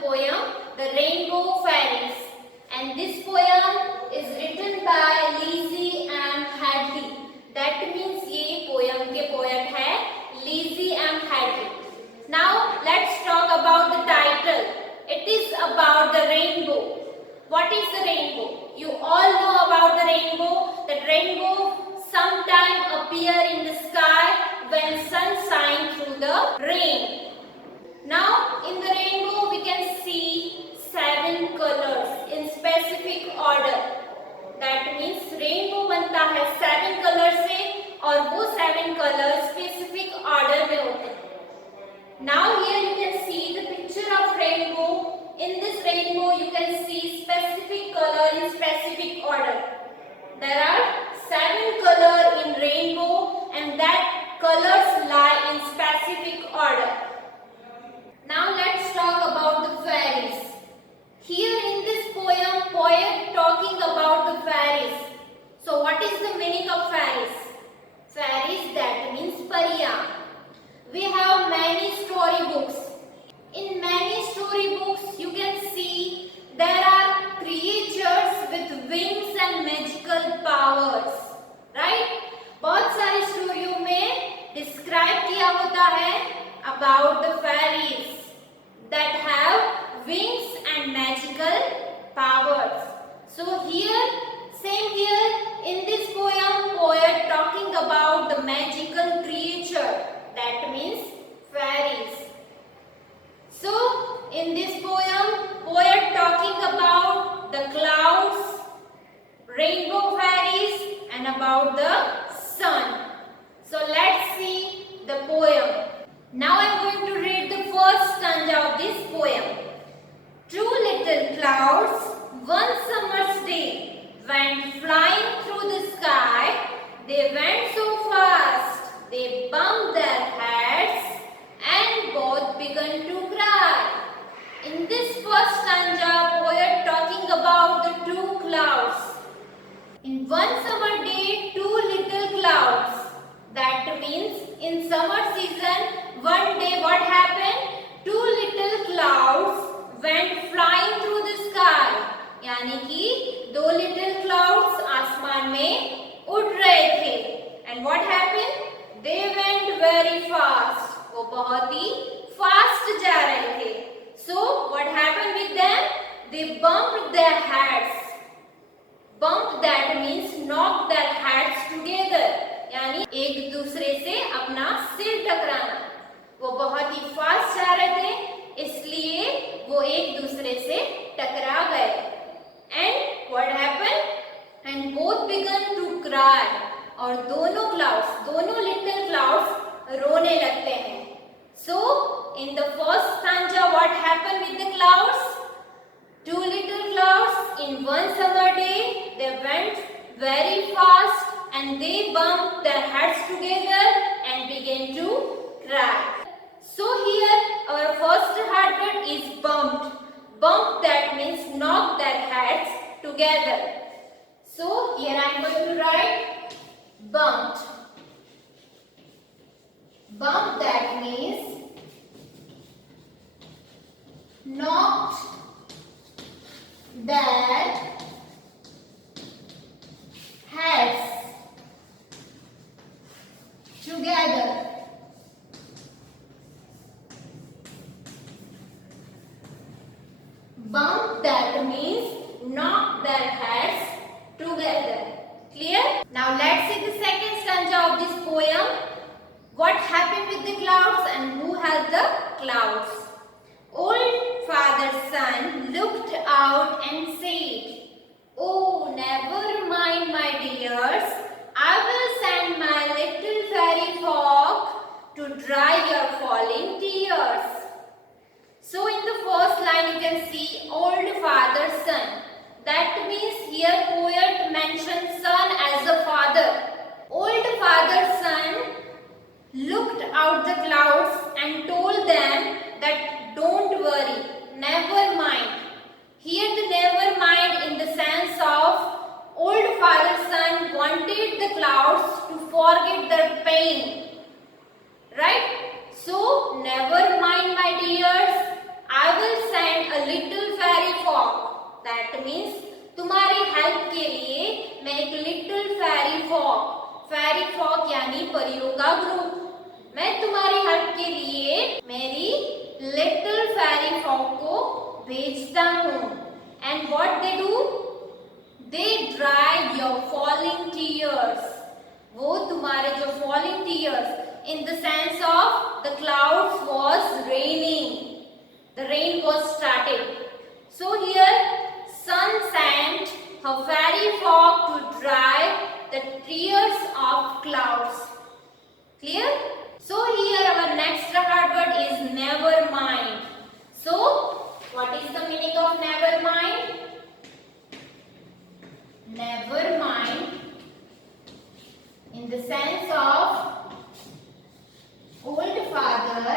poem The Rainbow Fairies, and this poem is written by Lizzie M. Hadley. That means ये poem के poet है Lizzie M. Hadley. Now let's talk about the title. It is about the rainbow. What is the rainbow? You all know about the rainbow. That rainbow sometime appear in the sky when sun shines through the rain. Now in the rainbow we can see 7 colors in specific order. That means rainbow बनता है 7 colors से और वो 7 colors specific order में होते हैं. Now here you can see the picture of rainbow. In this rainbow you can see specific color in specific order. There are 7 colors in rainbow and that colors lie in specific order. Now let's talk about the fairies. Here in this poem, poet talking about the fairies. So what is the meaning of fairies? Fairies, that means pariya. We have many storybooks. In many storybooks you can see there are creatures with wings and magical powers. Right? बहुत सारी स्टोरियों में describe किया होता है about the fairies that have wings and magical powers. So here, same here in this poem, poet talking about the magical creature, that means fairies. So in this poem, poet talking about the clouds, rainbow fairies and about the sun. So let's see the poem. Now I am going to read the first stanza of this poem. 2 little clouds one summer's day went flying through the sky. They went so fast, they bumped their heads and both began to cry. In this first stanza, poet talking about the 2 clouds. In one summer day, 2 little clouds. That means in summer season, one day what happened? 2 little clouds went flying through the sky. यानी कि 2 little clouds आसमान में उड़ रहे थे. And what happened? They went very fast. वो बहुत ही fast जा रहे थे. So what happened with them? They bumped their heads. Bump, that means knock their heads together. यानी एक दूसरे से अपना सिर टकराना. वो बहुत ही फास्ट जा रहे थे इसलिए वो एक दूसरे से टकरा गए. And what happened? And both began to cry. और दोनों लिटिल क्लाउड्स रोने लगते हैं. So in the first stanza what happened with the clouds? 2 little clouds in one summer day, they went very fast and they bumped their heads together and began to cry. So here our first hard word is bumped. Bump, that means knock their heads together. So here I am going to write bumped. Bump, that means knocked their heads together. Bump, that means knock their heads together. Clear? Now let's see the second stanza of this poem. What happened with the clouds and who helped the clouds? Old father's son looked out and said, "Oh, never mind, my dears. I will send my little fairy folk to dry your falling tears." So in the first line you can see old father's son. That means here poet mentions son as a father. Old father's son looked out the clouds and told them that don't worry, never mind. Here the never mind in the sense of old father's son wanted the clouds to forget their pain. Right? So never mind, my dears. I will send a that means तुम्हारी help के लिए मैं एक little fairy folk यानी परियों का group, मैं तुम्हारी हेल्प के लिए मेरी लिटिल फेरी फॉक को भेजता हूँ। And what they do, they dry your falling tears, वो तुम्हारे जो falling tears, in the sense of the clouds was raining, the rain was started. So here sun sent her fairy fog to dry the tears of clouds. Clear? So here our next hard word is never mind. So what is the meaning of never mind? Never mind in the sense of old father,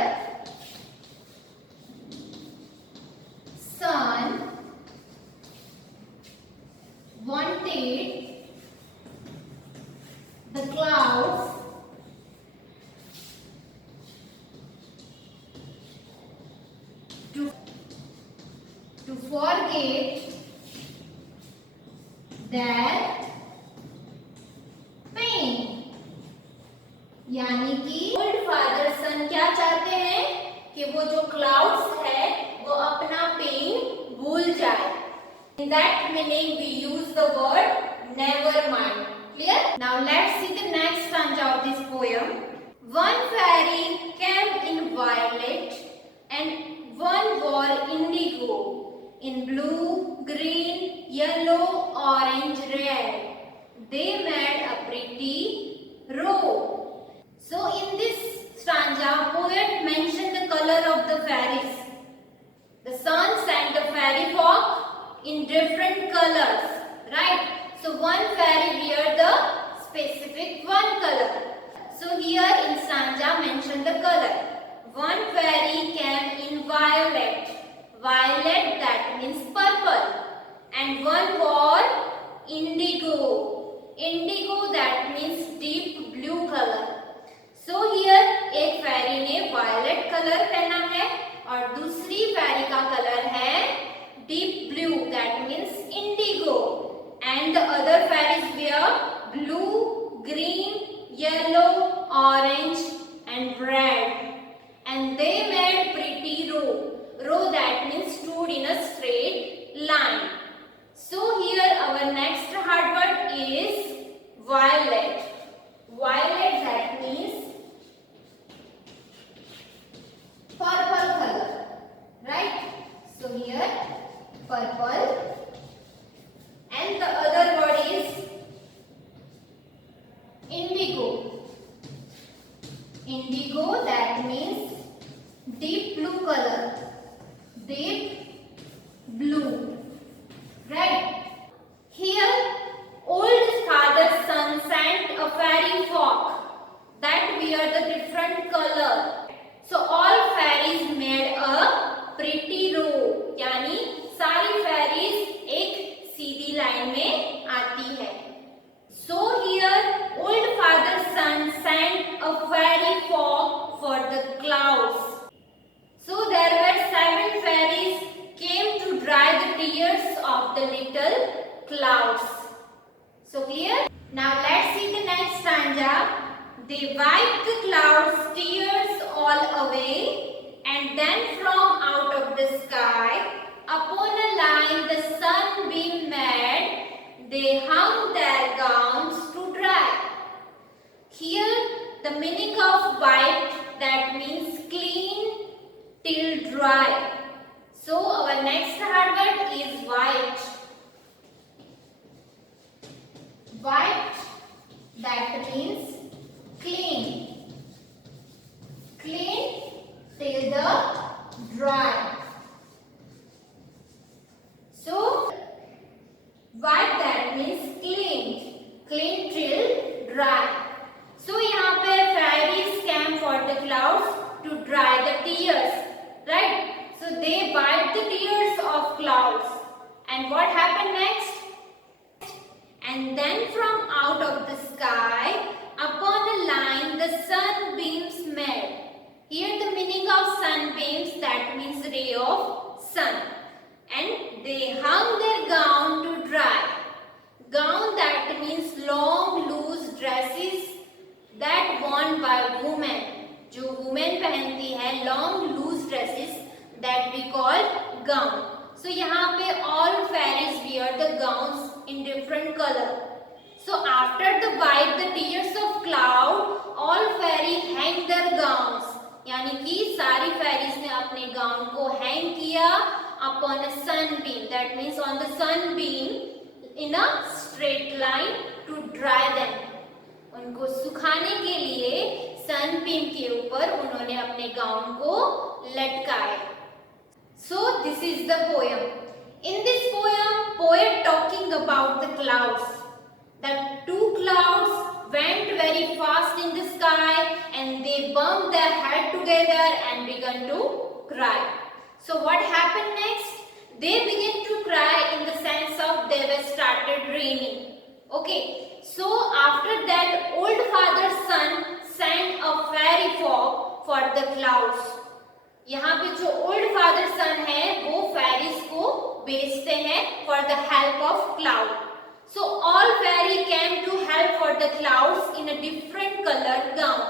son wanted the clouds to forget their pain. यानी कि old father सन क्या चाहते हैं कि वो जो clouds है वो अपना पेन भूल जाए. In that meaning we use the word never mind. Clear? Now let's see the next stanza of this poem. One fairy came in violet and one wore indigo, in blue, green, yellow, orange, red. They made a pretty row. So in this stanza, poet mentioned the color of the fairies. The sun sent the fairy fog in different colors, right? So one fairy wear the specific one color. So here in stanza mention the color. One fairy came in violet. Violet that means purple. And one wore indigo. Indigo that means deep blue color. So here एक फेरी ने violet colour पहना है और दूसरी फेरी का colour है deep blue that means indigo. And the other fairies were blue, green, yellow, orange and red. And they made pretty row. Row that means stood in a straight line. So here our next hard word is violet. Violet that means purple color, right? So here purple, and the other word is indigo. Indigo that means deep blue color. Deep blue, right? Here old father son sent a fairy fog that wear the different color. So all fairies made a pretty row. यानी सारी fairies एक सीधी line में आती है. So here old father son sent a fairy fog for the clouds. So there were 7 fairies came to dry the tears of the little clouds. So clear? Now let's see the next stanza. They wiped the clouds' tears all away, and then from out of the sky, upon a line the sunbeam made, they hung their gowns to dry. Here the meaning of wiped that means clean till dry. So our next hard word is wiped. Wiped that means clean. Clean till the dry. So wiped that means cleaned. Clean till dry. So यहाँ पे fairies came for the clouds to dry the tears. Right? So they wiped the tears of clouds. And what happened next? And then from out of the sky, upon a line, the sunbeams made. Here the meaning of sunbeams that means ray of sun. And they hung their gown to dry. Gown, that means long loose dresses that worn by women. जो women पहनती है long loose dresses that we call gown. So यहाँ पे all fairies wear the gowns in different color. So after the wipe the tears of cloud, all fairies hang their gowns. यानी कि सारी fairies ने अपने gown को hang किया upon a sunbeam. That means on the sunbeam in a straight line to dry them. उनको सुखाने के लिए sunbeam के ऊपर उन्होंने अपने गाउन को लटकाए. So this is the poem. In this poem, poet talking about the clouds. That two clouds went very fast in the sky and they bumped their head together and began to cry. So what happened next? They began to cry in the sense of they were started raining. Okay. So after that, old father's son sent a fairy fog for the clouds. यहाँ पे जो old father son है वो fairies को भेजते हैं for the help of cloud. So all fairy came to help for the clouds in a different color gown.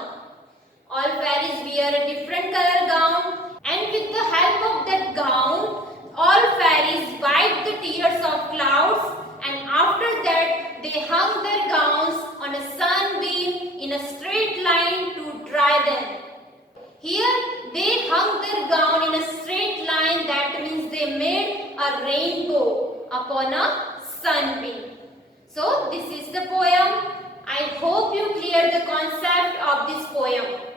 All fairies wear a different color gown, and with the help of that gown, all fairies wiped the tears of clouds, and after that they hung their gowns on a sunbeam in a straight line to dry them. Here they hung their gown in a straight line, that means they made a rainbow upon a sunbeam. So this is the poem. I hope you cleared the concept of this poem.